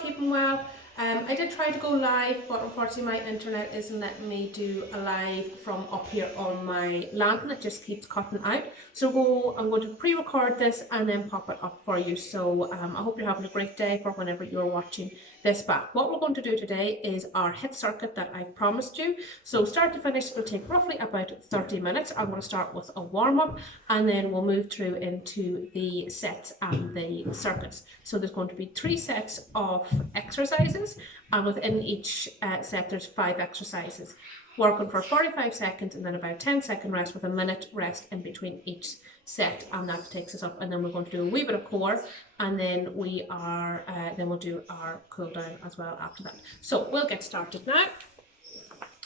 keeping well. I did try to go live, but unfortunately my internet isn't letting me do a live from up here on my lantern. It just keeps cutting out. So I'm going to pre-record this and then pop it up for you. So I hope you're having a great day for whenever you're watching this back. What we're going to do today is our HIIT circuit that I promised you. So start to finish, it'll take roughly about 30 minutes. I'm going to start with a warm-up and then we'll move through into the sets and the circuits. So there's going to be 3 sets of exercises, and within each set there's 5 exercises, working for 45 seconds and then about 10-second rest with a minute rest in between each set, and that takes us up. And then we're going to do a wee bit of core, and then we'll do our cool down as well after that. So we'll get started now.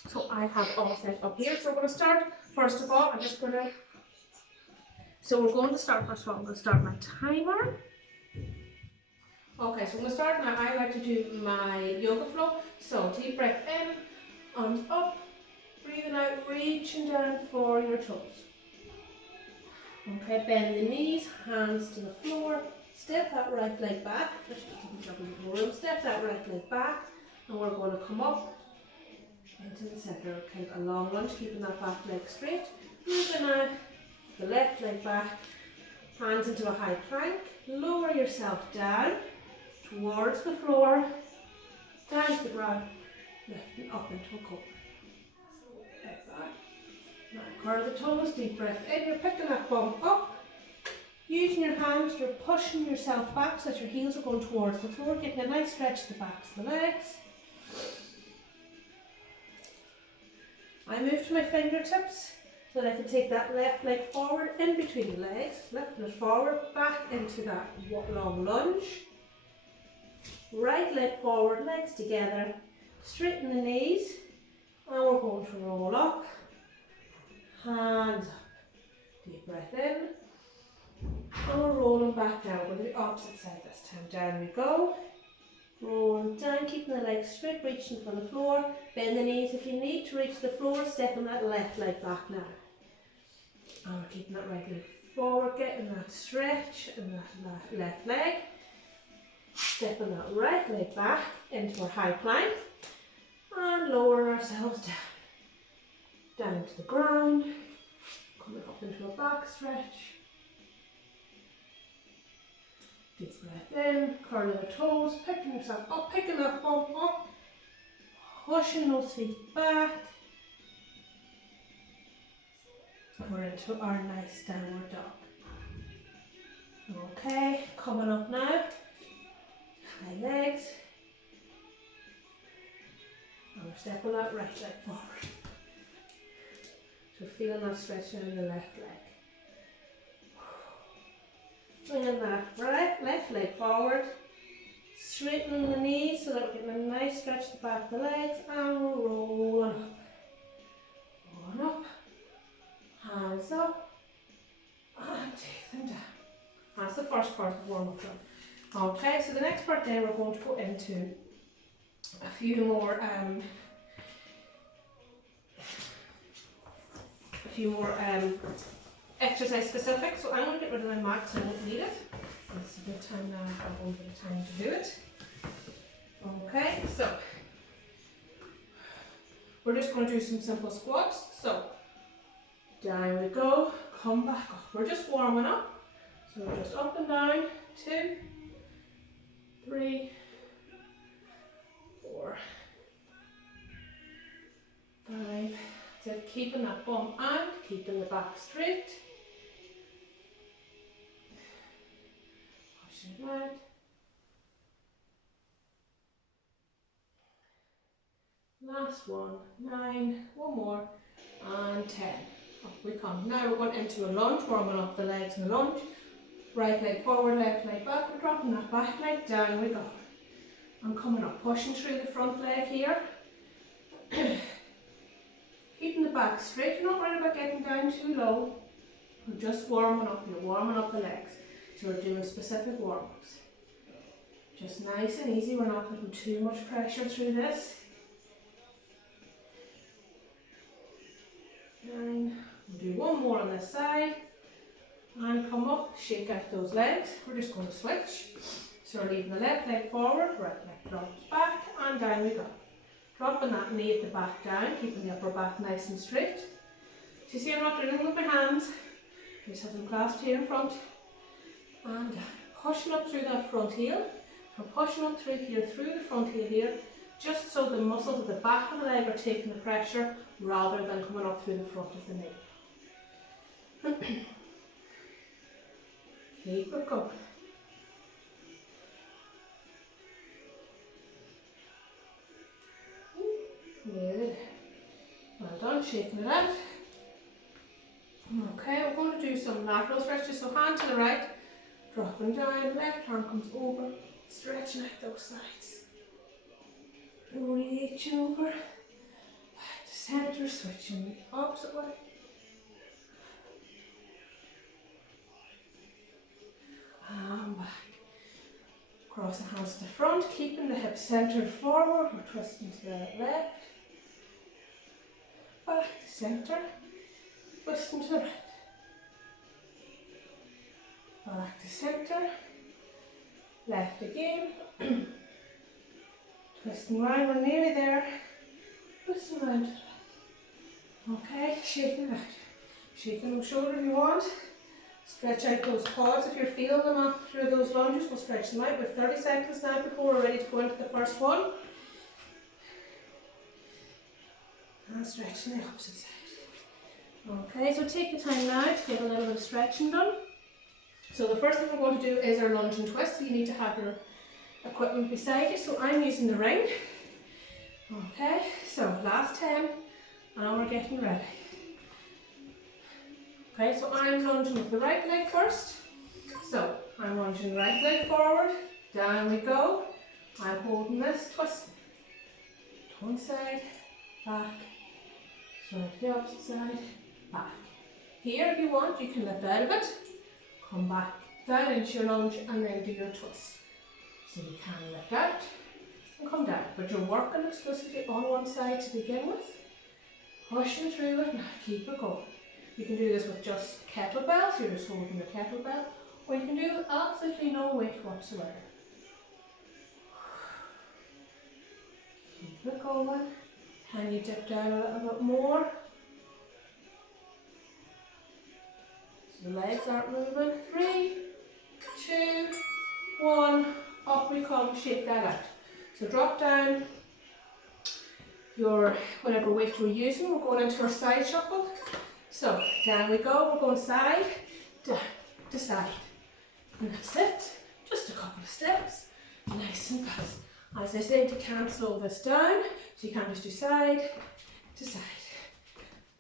So I have all set up here. So we're going to start, first of all, I'm going to start my timer. Okay, so I'm going to start now. I like to do my yoga flow. So deep breath in and up, breathing out, reaching down for your toes. Okay, bend the knees, hands to the floor, step that right leg back, step that right leg back, and we're going to come up into the centre, kind of a long lunge, keeping that back leg straight. Moving now, the left leg back, hands into a high plank, lower yourself down towards the floor, down to the ground, lifting up into a cobra. Like that. Now curl the toes, deep breath in, you're picking that bum up, using your hands, you're pushing yourself back so that your heels are going towards the floor, getting a nice stretch to the backs of the legs. I move to my fingertips so that I can take that left leg forward in between the legs, lifting it forward, back into that long lunge. Right leg forward, legs together, straighten the knees, and we're going to roll up, hands up, deep breath in, and we're rolling back down. We're going to the opposite side this time. Down we go, rolling down, keeping the legs straight, reaching for the floor, bend the knees if you need to reach the floor, stepping that left leg back now. And we're keeping that right leg forward, getting that stretch in that left leg. Stepping that right leg back into our high plank and lowering ourselves down to the ground, coming up into a back stretch. Deep breath in, curling the toes, picking yourself up, picking that bum up, pushing those feet back. We're into our nice downward dog. Okay, coming up now. High legs, and we're stepping that right leg forward. So feeling that stretch in the left leg. Bringing that left leg forward, straightening the knees so that we're getting a nice stretch to the back of the legs, and we're rolling up. Rolling up, hands up, and take them down. That's the first part of the warm-up done. Okay, so the next part then we're going to go into a few more exercise specific. So I'm going to get rid of my mat because I don't need it. It's a good time now, I've a bit of time to do it. Okay, so we're just going to do some simple squats. So down we go, come back up. We're just warming up. So we're just up and down, 2, 3, 4, 5. So keeping that bum out, keeping the back straight. Pushing it out. Last one, 9, one more, and 10. Up we come. Now we're going into a lunge, warming up the legs in the lunge. Right leg forward, left leg back. We're dropping that back leg, down we go. I'm coming up, pushing through the front leg here. Keeping the back straight. You're not worried about getting down too low. We're just warming up. You're warming up the legs. So we're doing specific warm-ups. Just nice and easy. We're not putting too much pressure through this. 9. We'll do one more on this side. And come up, shake out those legs. We're just going to switch. So we're leaving the left leg forward, right leg drops back, and down we go. Dropping that knee at the back down, keeping the upper back nice and straight. So you see I'm not doing it with my hands, I just have them clasped here in front. And pushing up through that front heel. So pushing up through here, through the front heel here, just so the muscles at the back of the leg are taking the pressure rather than coming up through the front of the knee. Keep it going. Good. Well done, shaking it out. Okay, we're going to do some lateral stretches. So hand to the right, dropping down, left arm comes over, stretching out those sides. Reaching over, back to centre, switching the opposite way. And back. Cross the hands to the front, keeping the hips centred forward, we're twisting to the left. Back to centre, twisting to the right. Back to centre, left again. Twisting round, we're nearly there. Twisting round. Okay, shaking it out. Shaking those shoulders if you want. Stretch out those quads if you're feeling them after those lunges. We'll stretch them out. We have 30 seconds now before we're ready to go into the first one. And stretching the opposite side. Okay, so take your time now to get a little bit of stretching done. So the first thing we're going to do is our lunge and twist. So you need to have your equipment beside you. So I'm using the ring. Okay, so last 10 and we're getting ready. Okay, so I'm lunging with the right leg first. So I'm lunging the right leg forward, down we go. I'm holding this, twisting. To one side, back, straight to the opposite side, back. Here if you want, you can lift out of it, come back down into your lunge and then do your twist. So you can lift out and come down, but you're working exclusively on one side to begin with. Pushing through it, now keep it going. You can do this with just kettlebells, you're just holding your kettlebell, or you can do absolutely no weight whatsoever. Keep it going. Can you dip down a little bit more? So the legs aren't moving. 3, 2, 1, up we come, shake that out. So drop down your whatever weight you're using, we're going into our side shuffle. So down we go, we're going side, down, to side. And that's it, just a couple of steps, nice and fast. As I said, you can't slow this down, so you can't just do side to side.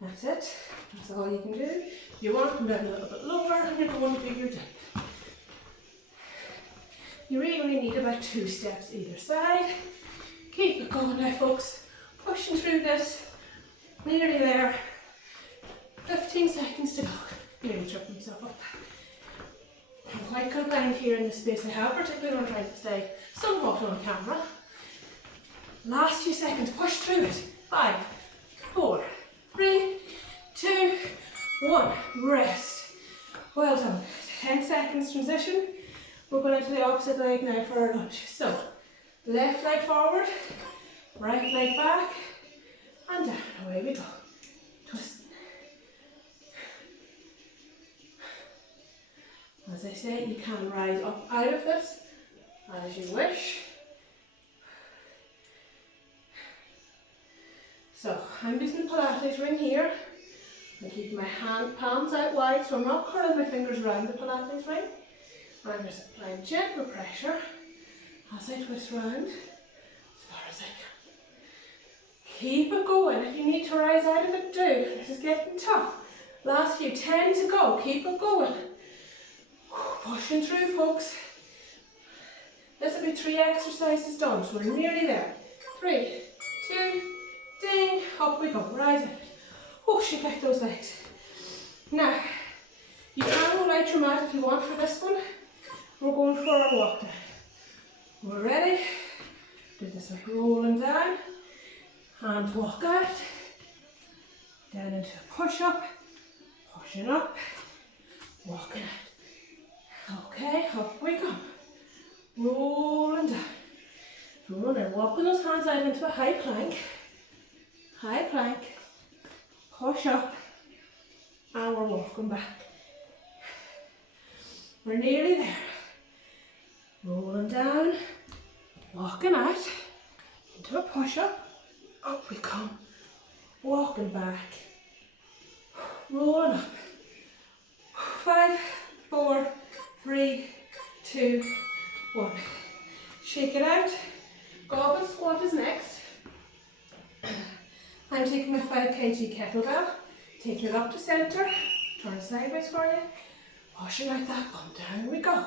That's it, that's all you can do. If you want, come down a little bit lower and you're going to do your dip. You really only need about 2 steps either side. Keep it going now folks, pushing through this, nearly there. 15 seconds to go. Nearly tripping myself up. I'm quite confined here in the space I have, particularly when I'm trying to stay somewhat on camera. Last few seconds, push through it. 5, 4, 3, 2, 1. Rest. Well done. 10 seconds transition. We're going into the opposite leg now for our lunge. So, left leg forward, right leg back, and down. Away we go. Twist. As I said, you can rise up out of this as you wish. So I'm using the Pilates ring here. I'm keeping my palms out wide, so I'm not curling my fingers around the Pilates ring. I'm just applying gentle pressure as I twist round as far as I can. Keep it going. If you need to rise out of it, do. This is getting tough. Last few, 10 to go. Keep it going. Pushing through, folks. This will be 3 exercises done, so we're nearly there. 3, 2, ding, up we go, rise out. Oh, shake out those legs. Now, you can roll out your mat if you want for this one. We're going for our walk down. We're ready. Do this like rolling down, and walk out. Down into a push up, pushing up, walking out. Okay, up we come. rolling down. Rolling in, walking those hands out into a high plank, push up, and we're walking back. We're nearly there. Rolling down, walking out, into a push up, up we come, walking back, rolling up. 5, 4, 3, 2, 1. Shake it out. Goblet squat is next. I'm taking my 5 kg kettlebell, taking it up to centre, turn sideways for you, pushing out that bum, down we go.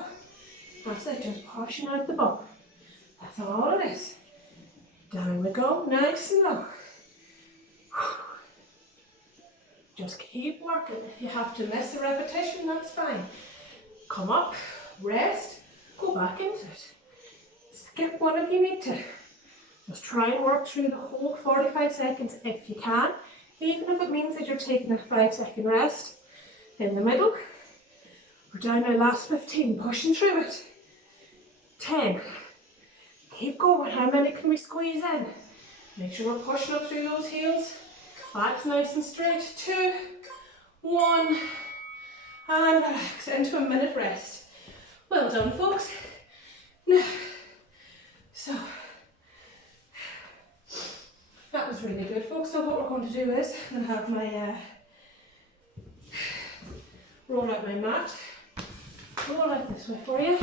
That's it, just pushing out the bum. That's all it is. Down we go, nice and low. Just keep working. If you have to miss a repetition, that's fine. Come up, rest, go back into it. Skip one if you need to. Just try and work through the whole 45 seconds if you can, even if it means that you're taking a 5-second rest in the middle. We're down our last 15, pushing through it. 10. Keep going. How many can we squeeze in? Make sure we're pushing up through those heels. Back's nice and straight. 2, 1, and relax into a minute rest. Well done, folks. Now, so that was really good, folks. So what we're going to do is I'm going to have my roll out my mat. Roll out this way for you.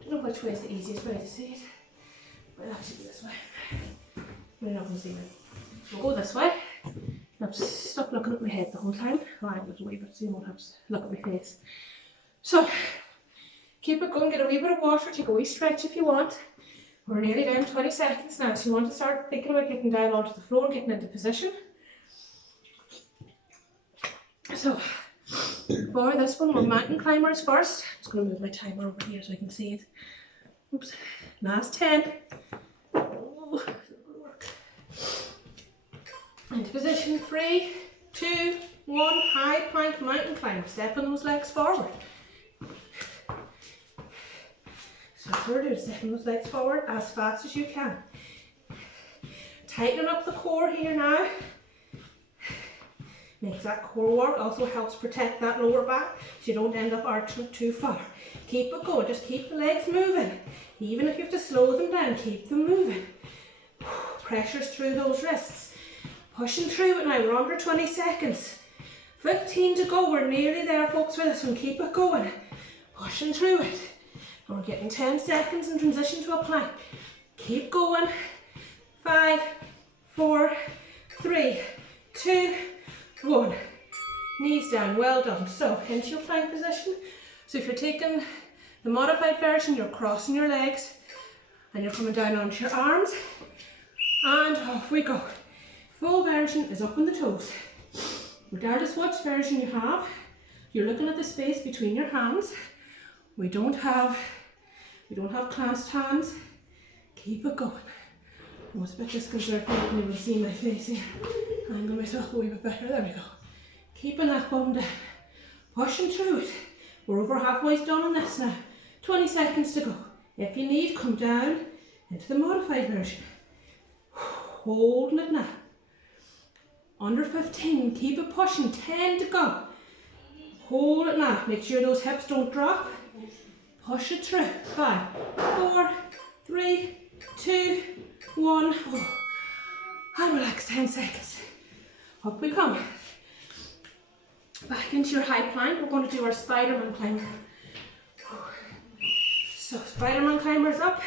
Don't know which way is the easiest way to see it. We'll have to do this way. We're not going to see it. We'll go this way. Now just stop looking at my head the whole time. Well, I'm a wee bit so you won't have to look at my face. So keep it going, get a wee bit of water, take a wee stretch if you want. We're nearly down 20 seconds now, so you want to start thinking about getting down onto the floor and getting into position. So for this one, we're mountain climbers first. I'm just going to move my timer over here so I can see it. Oops. Last 10. Oh, into position, 3, 2, 1, high plank mountain climb. Stepping those legs forward. So that's what we're doing, stepping those legs forward as fast as you can. Tightening up the core here now. Makes that core work, also helps protect that lower back so you don't end up arching it too far. Keep it going, just keep the legs moving. Even if you have to slow them down, keep them moving. Pressures through those wrists. Pushing through it now, we're under 20 seconds. 15 to go, we're nearly there, folks, for this one. Keep it going. Pushing through it. And we're getting 10 seconds in transition to a plank. Keep going. 5, 4, 3, 2, 1. Knees down, well done. So, into your plank position. So if you're taking the modified version, you're crossing your legs and you're coming down onto your arms. And off we go. Full version is up on the toes. Regardless which version you have, you're looking at the space between your hands. We don't have clasped hands. Keep it going. I was a bit disconcerting, you can even see my face here. Angle myself a wee bit better, there we go. Keeping that bum down. Pushing through it. We're over halfway done on this now. 20 seconds to go. If you need, come down into the modified version. Holding it now. Under 15, keep it pushing, 10 to go. Hold it now, make sure those hips don't drop. Push it through, 5, 4, 3, 2, 1. Oh. And relax, 10 seconds. Up we come. Back into your high plank, we're going to do our Spider-Man climber. So Spider-Man climber's up,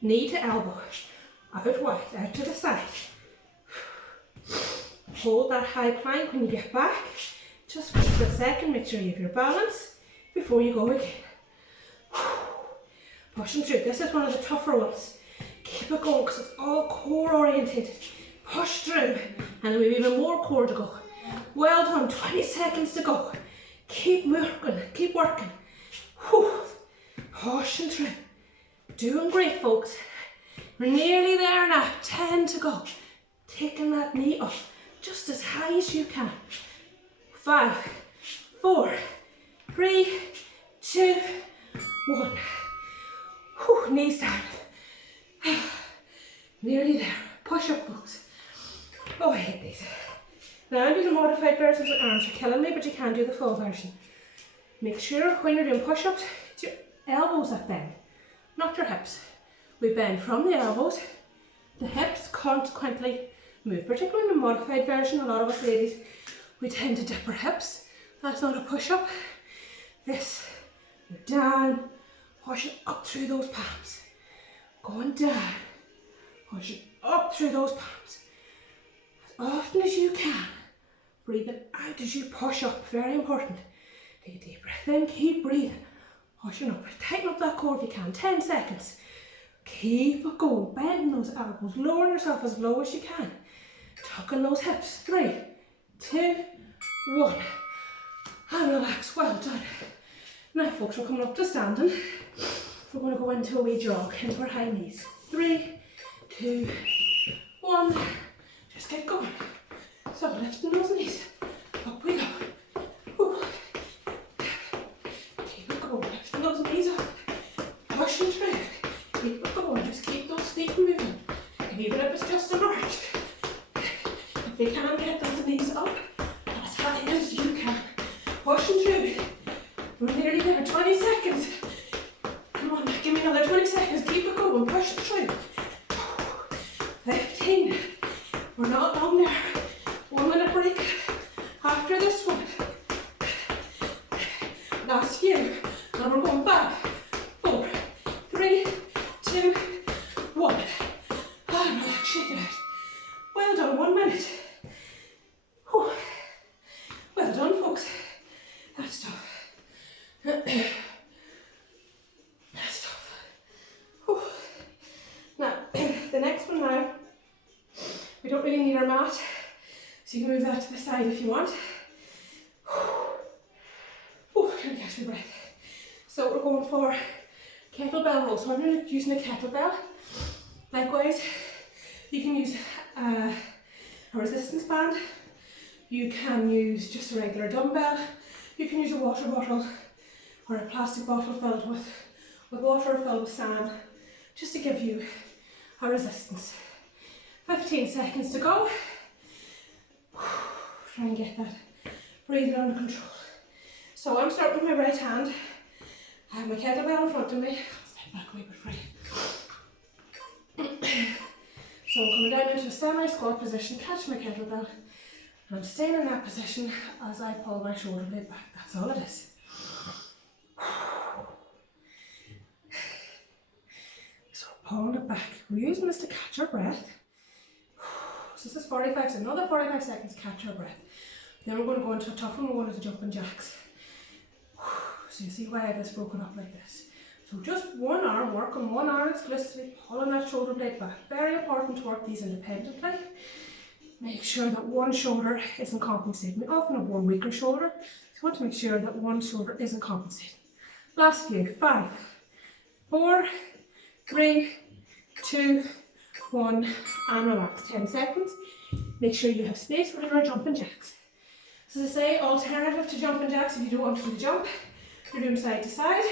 knee to elbow, out wide, out to the side. Hold that high plank when you get back. Just for a split second, make sure you have your balance before you go again. Pushing through. This is one of the tougher ones. Keep it going because it's all core orientated. Push through, and we have even more core to go. Well done, 20 seconds to go. Keep working, keep working. Whew. Pushing through. Doing great, folks. We're nearly there now, 10 to go. Taking that knee up just as high as you can. 5, 4, 3, 2, 1. Whew, knees down. Nearly there. Push up, folks. Oh, I hate these. Now I'm doing the modified versions with arms are killing me, but you can do the full version. Make sure when you're doing push-ups, it's your elbows that bend, not your hips. We bend from the elbows, the hips consequently move. Particularly in the modified version, a lot of us ladies, we tend to dip our hips. That's not a push-up. This, you're down, pushing up through those palms. Going down, pushing up through those palms. As often as you can. Breathing out as you push up, very important. Take a deep breath in, keep breathing. Pushing up, tighten up that core if you can, 10 seconds. Keep it going, bending those elbows, lowering yourself as low as you can. Tucking those hips, 3, 2, 1. And relax, well done. Now folks, we're coming up to standing. We're going to go into a wee jog, into our high knees. 3, 2, 1. Just get going. So lifting those knees, up we go. Whew. Keep it going, lifting those knees up, pushing through. Keep it going, just keep those feet moving. And even if it's just an arch, if you can get those knees up as high as you can, pushing through. We're nearly there, 20 seconds. Come on, give me another 20 seconds, keep it going, push it through. 15, we're not long there. 1 minute break after this one. Last few, and we're going back. 4, 3, 2, 1. And relax, shake it out. Well done, 1 minute. Whew. Well done, folks. That's tough. That's tough. Whew. Now, the next one now, we don't really need our mat. So you can move that to the side if you want. Oh, can I catch my breath? So we're going for kettlebell rows. So I'm going to be using a kettlebell. Likewise, you can use a resistance band. You can use just a regular dumbbell. You can use a water bottle or a plastic bottle filled with water or filled with sand, just to give you a resistance. 15 seconds to go. Try and get that breathing under control. So I'm starting with my right hand. I have my kettlebell in front of me. I'll step back a wee bit free. So I'm coming down into a semi-squat position, catch my kettlebell, and I'm staying in that position as I pull my shoulder blade back. That's all it is. So we're pulling it back. We're using this to catch our breath. So this is 45 seconds, another 45 seconds to catch our breath. Then we're going to go into a tough one, we're going to the jumping jacks. So you see why I have this broken up like this. So just one arm, work on one arm exclusively, pulling that shoulder blade back. Very important to work these independently. Make sure that one shoulder isn't compensating. We often have one weaker shoulder, so you want to make sure that one shoulder isn't compensating. Last few, 5, 4, 3, 2, 1, and relax, 10 seconds. Make sure you have space within our jumping jacks. So as I say, alternative to jumping jacks, if you don't want to do the jump, you're doing side to side.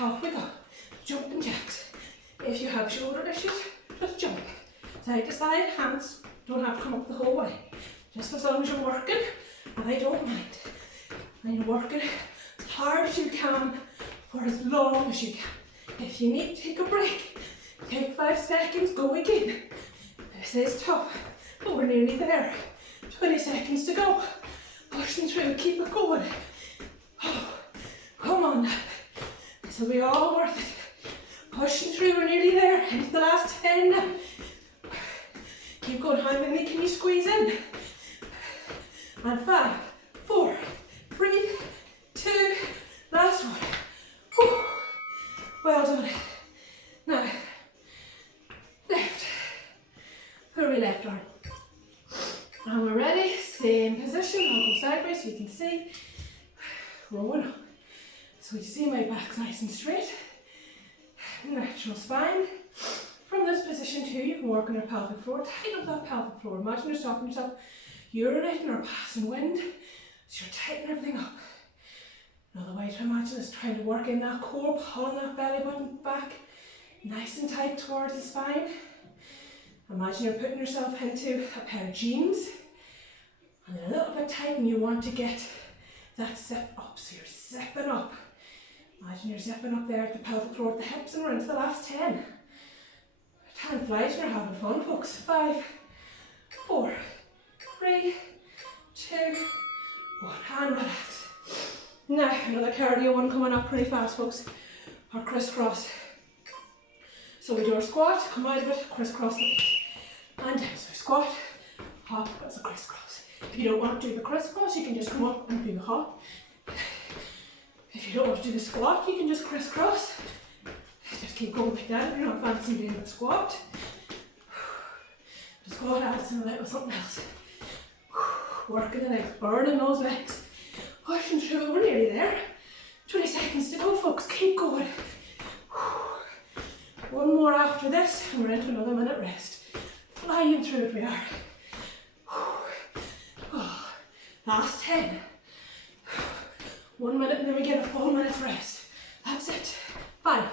Off we go. Jumping jacks. If you have shoulder issues, just jump. Side to side, hands don't have to come up the whole way. Just as long as you're working, and I don't mind. And you're working as hard as you can for as long as you can. If you need to take a break, take 5 seconds, go again. This is tough, but we're nearly there. 20 seconds to go. Pushing through, keep it going. Oh, come on now. This will be all worth it. Pushing through, we're nearly there. Into the last 10 now. Keep going, how many can you squeeze in? And 5, 4, 3, 2, last one. Whew. Well done. Now, left. Where are we left arm? And we're ready, same position. I'll go sideways so you can see. Rolling up. So you see my back's nice and straight. Natural spine. From this position too, you can work on your pelvic floor. Tighten up that pelvic floor. Imagine you're stopping yourself, urinating or passing wind. So you're tightening everything up. Another way to imagine is trying to work in that core, pulling that belly button back nice and tight towards the spine. Imagine you're putting yourself into a pair of jeans and then a little bit tight, and you want to get that zip up, so you're zipping up. Imagine you're zipping up there at the pelvic floor at the hips, and we're into the last 10. Time flies when you're having fun, folks. 5, 4, 3, 2, 1, and relax. Now, another cardio one coming up pretty fast, folks. Our crisscross. So we do our squat, come out of it, crisscross it, and down. So squat, hop, that's a crisscross. If you don't want to do the crisscross, you can just come up and do the hop. If you don't want to do the squat, you can just crisscross. Just keep going like that if you're not fancy doing the squat. The squat adds a little something else. Working the legs, burning those legs. Pushing through, we're nearly there. 20 seconds to go, folks, keep going. One more after this, and we're into another minute rest. Flying through it we are. Last 10. 1 minute, and then we get a full minute's rest. That's it. 5,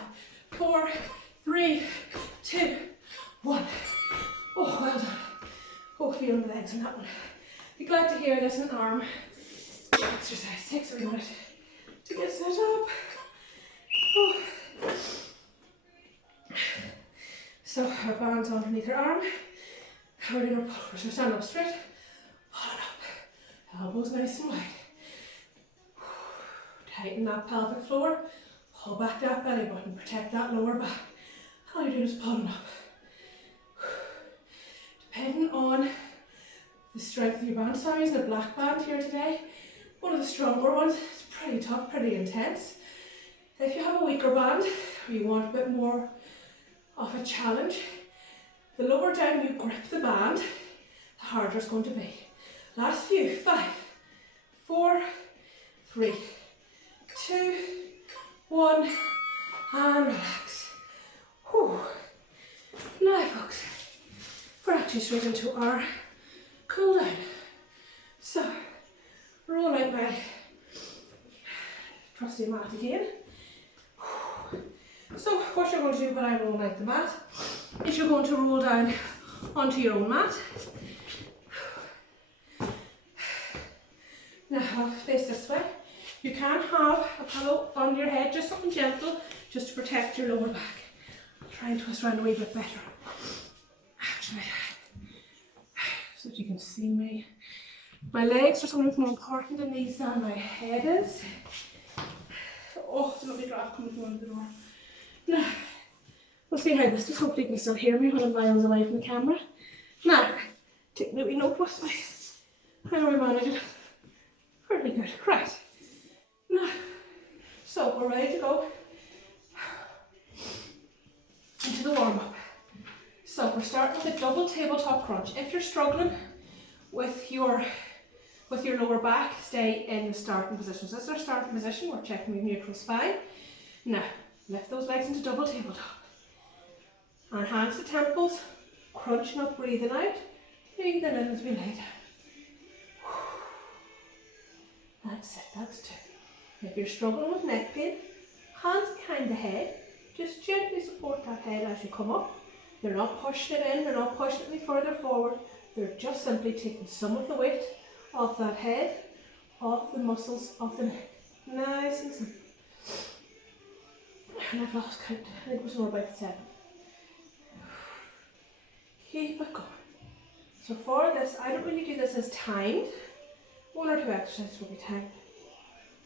4, 3, 2, 1. Oh, well done. Oh, feeling the legs on that one. Be glad to hear this in arm exercise. Takes a minute to get set up. Oh. So our band's underneath our arm. We're doing our pull. So stand up straight, pulling up. Elbows nice and wide. Tighten that pelvic floor. Pull back that belly button. Protect that lower back. All you're doing is pulling up. Depending on the strength of your band, sorry, using a black band here today. One of the stronger ones. It's pretty tough, pretty intense. If you have a weaker band, or you want a bit more of a challenge, the lower down you grip the band, the harder it's going to be. Last few. 5, 4, 3, 2, 1, and relax. Whew. Now, folks, we're actually straight into our cool down. So, roll out my trusty mat again. So what you're going to do when I roll out the mat is you're going to roll down onto your own mat. Now I'll face this way. You can have a pillow on your head, just something gentle, just to protect your lower back. I'll try and twist around a wee bit better. Actually, so that you can see me. My legs are sometimes more important in these than my head is. Oh, it's a lovely draft coming from under the door. Now, we'll see how this does. Hopefully you can still hear me when I'm miles away from the camera. Now, take a wee note with me. How do we manage it? Pretty good. Right. Now, so we're ready to go into the warm-up. So we're starting with a double tabletop crunch. If you're struggling with your lower back, stay in the starting position. So this is our starting position. We're checking the neutral spine. Now, lift those legs into double tabletop. And hands to temples, crunching up, breathing out. Breathing in as we lay down. That's it, that's 2. If you're struggling with neck pain, hands behind the head. Just gently support that head as you come up. They're not pushing it in, they're not pushing it any further forward. They're just simply taking some of the weight off that head, off the muscles of the neck. Nice and simple. And I've lost count. I think it was more about 7. Keep it going. So for this, I don't really do this as timed. 1 or 2 exercises will be timed.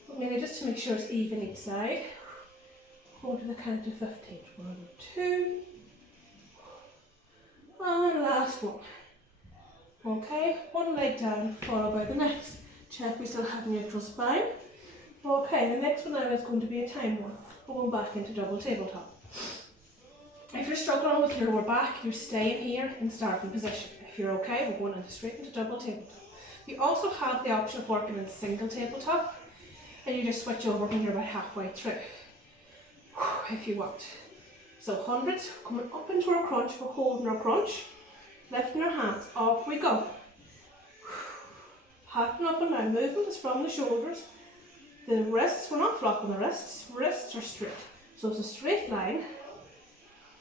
But mainly just to make sure it's even each side. Hold to the count of 15. 1, 2. And last one. Okay, one leg down, followed by the next. Check we still have neutral spine. Okay, the next one now is going to be a timed one. Going back into double tabletop. If you're struggling with your lower back, you're staying here in starting position. If you're okay, we're going straight into double tabletop. You also have the option of working in single tabletop, and you just switch over when you're about halfway through, if you want. So hundreds, coming up into our crunch, we're holding our crunch, lifting our hands, off we go. Patting up and down, movement is from the shoulders, the wrists, we're not flopping the wrists are straight. So it's a straight line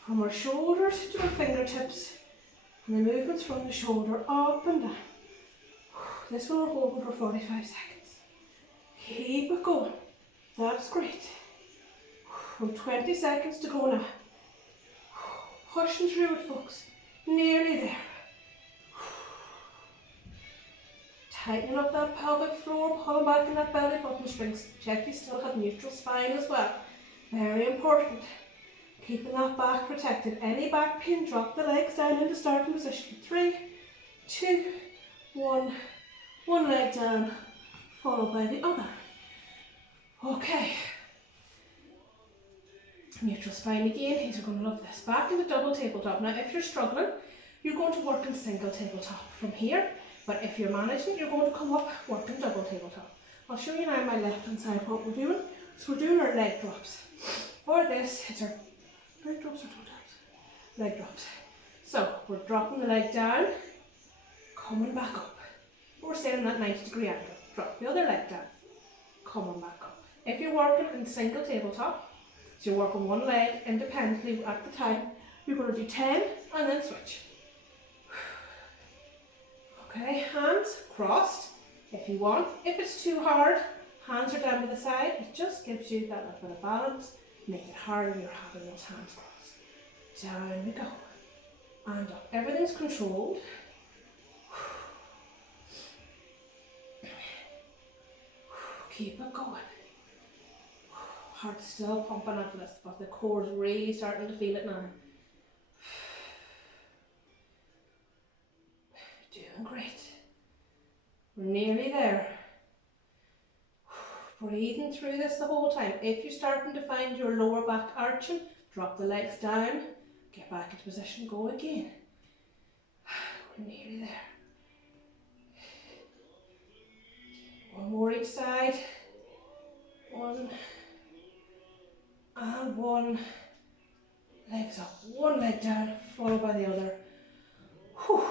from our shoulders to our fingertips, and the movements from the shoulder up and down. This one we're holding for 45 seconds. Keep it going. That's great. 20 seconds to go now. Pushing through it, folks. Nearly there. Tighten up that pelvic floor, pull back in that belly button strings. Check you still have neutral spine as well. Very important. Keeping that back protected. Any back pain, drop the legs down into starting position. 3, 2, 1. One leg down, followed by the other. Okay. Neutral spine again. These are going to love this. Back into double tabletop. Now, if you're struggling, you're going to work in single tabletop from here. But if you're managing, you're going to come up, work in double tabletop. I'll show you now on my left hand side what we're doing. So we're doing our leg drops. For this, it's our leg drops or toe taps? Leg drops. So we're dropping the leg down, coming back up. We're staying in that 90-degree angle. Drop the other leg down, coming back up. If you're working in single tabletop, so you're working one leg independently at the time, you're going to do 10 and then switch. Okay, hands crossed if you want. If it's too hard, hands are down to the side. It just gives you that little bit of balance. Make it harder when you're having those hands crossed. Down we go. And up. Everything's controlled. Keep it going. Heart still pumping after this, but the core is really starting to feel it now. Doing great. We're nearly there. Breathing through this the whole time. If you're starting to find your lower back arching, drop the legs down, get back into position, go again. We're nearly there. One more each side. One and one. Legs up. One leg down, followed by the other. Whew.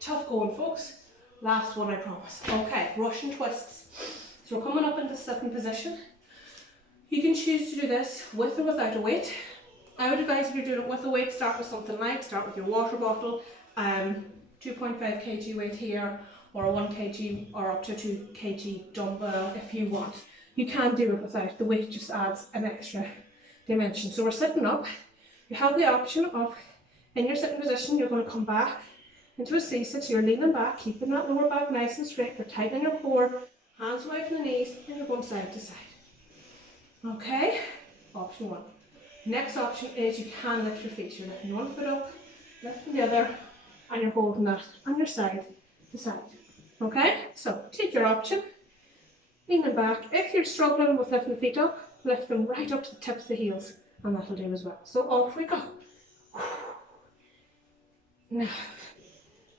Tough going, folks. Last one, I promise. Okay, Russian twists. So we're coming up into sitting position. You can choose to do this with or without a weight. I would advise if you're doing it with a weight, start with something light. Start with your water bottle, 2.5 kg weight here, or a 1 kg or up to 2 kg dumbbell if you want. You can do it without. The weight just adds an extra dimension. So we're sitting up. You have the option of, in your sitting position, you're going to come back into a C-sit, so you're leaning back, keeping that lower back nice and straight. You're tightening your core, hands away from the knees, and you're going side to side. Okay, option one. Next option is you can lift your feet. You're lifting one foot up, lifting the other, and you're holding that on your side to side. Okay, so take your option, leaning back. If you're struggling with lifting the feet up, lift them right up to the tips of the heels, and that'll do as well. So off we go. Now,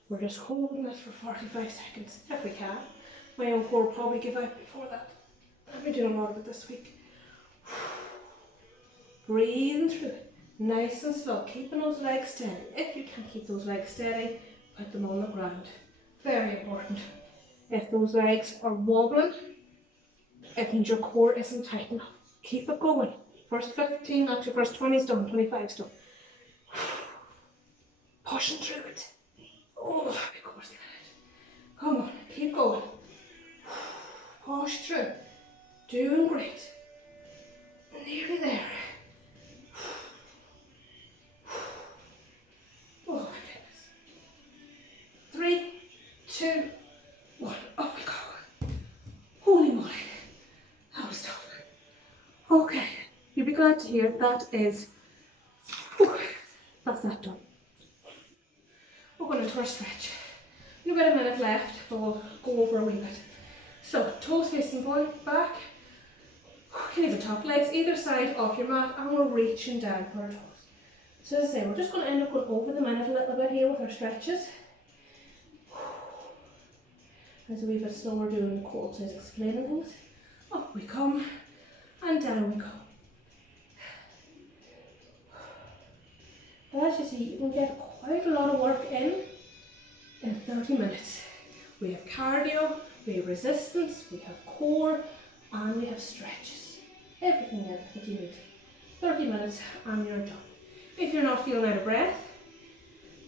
we're just holding this for 45 seconds, if we can. My own core will probably give out before that. I've been doing a lot of it this week. Breathing through it, nice and slow, keeping those legs steady. If you can keep those legs steady, put them on the ground. Very important. If those legs are wobbling, it means your core isn't tight enough. Keep it going. First 15, actually first 20 is done, 25 is done. Pushing through it. Oh, of course, come on, keep going. Push through. Doing great. Nearly there. Oh my goodness. 3, 2, 1. Up we go. Holy moly. That was tough. Okay, you'll be glad to hear that is, that's that done. We're going into our stretch. We've got a minute left, but we'll go over a wee bit. So, toes facing back. You can even top legs either side of your mat, and we're reaching down for our toes. So as I say, we're just going to end up going over the minute a little bit here with our stretches. As a wee bit slower doing the quads as explaining things. Up we come, and down we go. But as you see, you can get quite a lot of work in 30 minutes. We have cardio, we have resistance, we have core, And we have stretches. Everything in that you need. 30 minutes and you're done. If you're not feeling out of breath,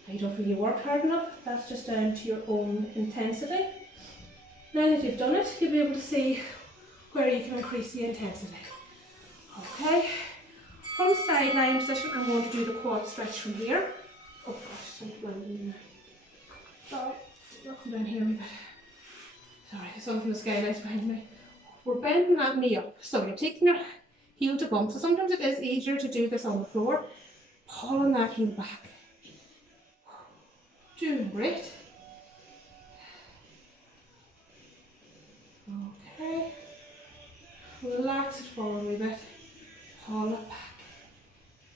you don't feel you worked hard enough, that's just down to your own intensity. Now that you've done it, you'll be able to see where you can increase the intensity. Okay, from sideline position, I'm going to do the quad stretch from here. Oh gosh, something blinding me. Sorry, I'll come down here a wee bit. Sorry, something from the skylight behind me. We're bending that knee up, so you're taking your heel to bump. So sometimes it is easier to do this on the floor, pulling that heel back. Doing great. Okay. Relax it forward a wee bit. Pull it back.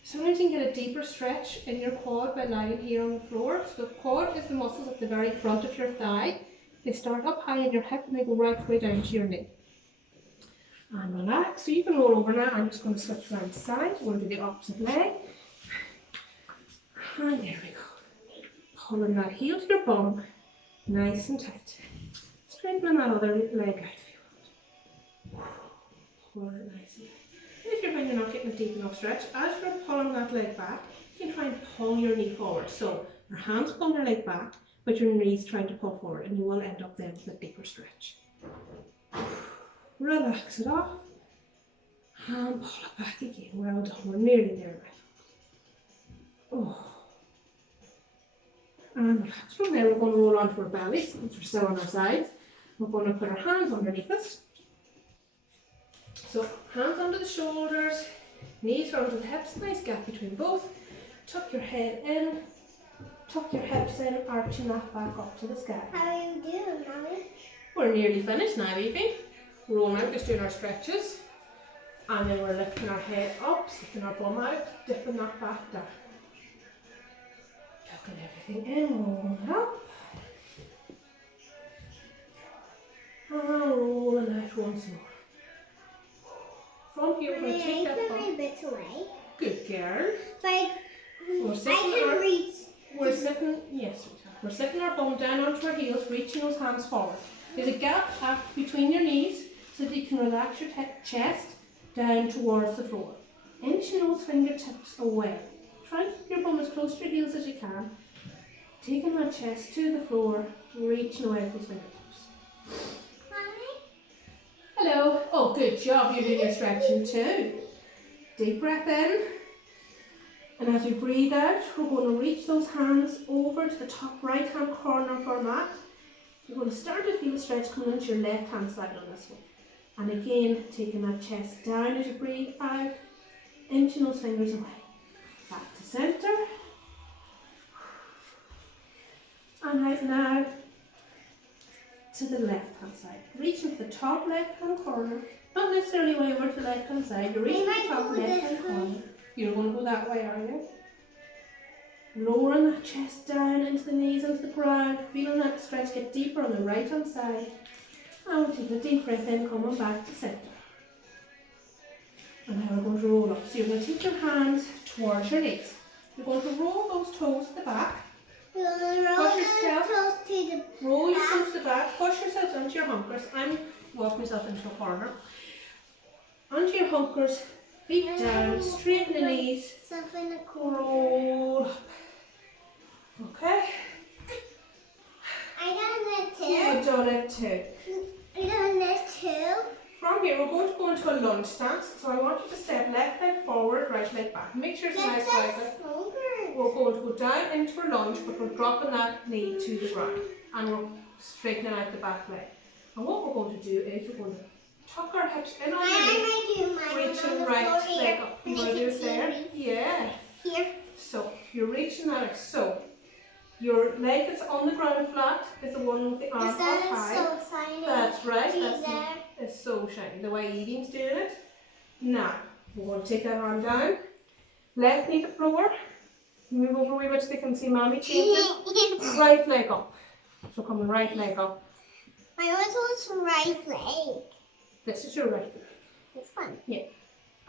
Sometimes you can get a deeper stretch in your quad by lying here on the floor. So the quad is the muscles at the very front of your thigh. They start up high in your hip and they go right the way down to your knee. And relax. So you can roll over now. I'm just going to switch around the side. We're going to do the opposite leg. And there we go. Pulling that heel to your bum, nice and tight. Straightening that other leg out if you want. Pull it nice and tight. And if you're finding you're not getting a deep enough stretch, as you're pulling that leg back, you can try and pull your knee forward. So your hands pull your leg back, but your knee's trying to pull forward, and you will end up then with a deeper stretch. Relax it off, and pull it back again. Well done, we're nearly there. Oh. And relax. From there, we're going to roll onto our bellies, since we're still on our sides. We're going to put our hands underneath us. So, hands under the shoulders, knees are under the hips, nice gap between both. Tuck your head in, tuck your hips in, arching that back up to the sky. How are you doing, Mommy? We're nearly finished now, Evie. Rolling out, just doing our stretches. And then we're lifting our head up, sticking our bum out, dipping that back down. Tucking everything in, rolling up. And rolling out once more. From here, we're going to take that bum. My bits away. Good girl. But We're sitting I can reach. We're sitting our bum down onto our heels, reaching those hands forward. There's a gap between your knees so that you can relax your chest down towards the floor. Inching those fingertips away. Try and keep your bum as close to your heels as you can. Taking that chest to the floor, reaching away with those fingertips. Mommy? Hello. Oh, good job. You're doing your stretching too. Deep breath in. And as you breathe out, we're going to reach those hands over to the top right hand corner of our mat. You're going to start to feel the stretch coming into your left hand side on this one. And again, taking that chest down as you breathe out, inching those fingers away. Back to centre. And out now to the left hand side. Reaching to the top left hand corner. Not necessarily way over to the left hand side. You're reaching to the top left hand corner. You're going to go that way, are you? Lowering that chest down into the knees, into the ground. Feeling that stretch get deeper on the right hand side. And we'll take a deep breath in, coming back to centre. And now we're going to roll up. So you're going to take your hands towards your knees. You're going to roll those toes to the back. Roll your toes to the Roll your toes to the back. Push yourself onto your hunkers. I'm walking myself into a corner. Onto your hunkers. Feet down. Straighten the knees. Self in the corner. Roll up. Okay. I done that too. You've done it too. I done that too. From here, we're going to go into a lunge stance. So I want you to step left leg forward, right leg back. Make sure it's nice like that. We're going to go down into a lunge, but we're dropping that knee to the ground. And we're straightening out the back leg. And what we're going to do is we're going to tuck our hips in underneath, reaching right leg up. You want to do it there? Yeah. Here. So you're reaching that out. So your leg that's on the ground flat is the one with the arm up high. So shiny. That's right. It's so shiny. The way Edie's doing it. Now we're going to take that arm down. Left knee to floor. Move over a wee bit so they can see Mommy change it. Right leg up. So coming right leg up. My was right leg. This is your right leg. This one. Yeah.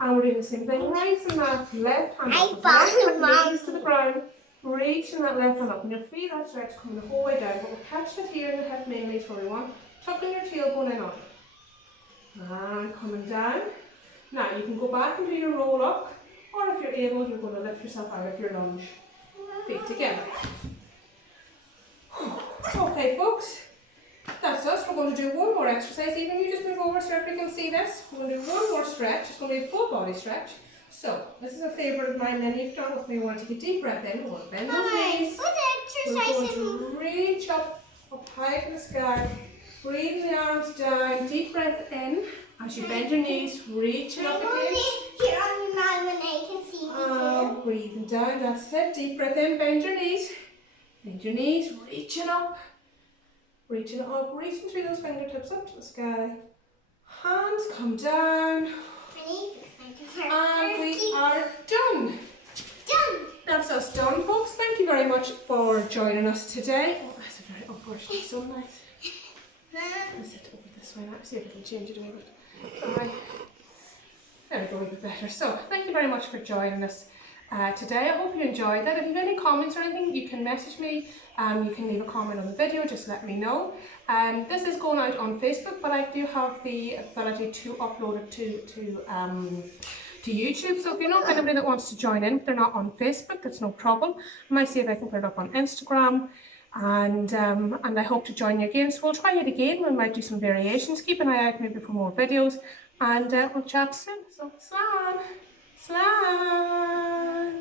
And we're doing the same thing. Raising that left hand up. found mine. Knees to the ground. Reaching that left hand up. And you'll feel that stretch coming the whole way down. But we're catching it here in the hip mainly is where we want. Tucking your tailbone in on it. And coming down. Now you can go back and do your roll up, or if you're able, you're going to lift yourself out of your lunge. Feet together. Okay, folks, that's us. We're going to do one more exercise. Even you just move over so everybody can see this. We're going to do one more stretch. It's going to be a full body stretch. So, this is a favourite of mine. Then you've done with me. We want to take a deep breath in. We want to bend those knees. We're going to reach up high to the sky. Breathe the arms down. Deep breath in. As you bend your knees, reaching up again. Here on your mouth when I can see you. Breathing down. That's it. Deep breath in. Bend your knees. Bend your knees. Reaching up. Reaching up. Reaching through those fingertips up to the sky. Hands come down. And we are done. Done. That's us done, folks. Thank you very much for joining us today. Oh, that's a very unfortunate sunlight. I'll sit over this way now. See if I can change it a little bit. Alright. There we go, a bit better. So, thank you very much for joining us today. I hope you enjoyed that. If you have any comments or anything, you can message me. You can leave a comment on the video, just let me know. This is going out on Facebook, but I do have the ability to upload it to YouTube. So if you know anybody that wants to join in, if they're not on Facebook, that's no problem. I might see if I can put it up on Instagram. And I hope to join you again. So we'll try it again. We might do some variations. Keep an eye out maybe for more videos. And we'll chat soon. So, Áislann. Áislann.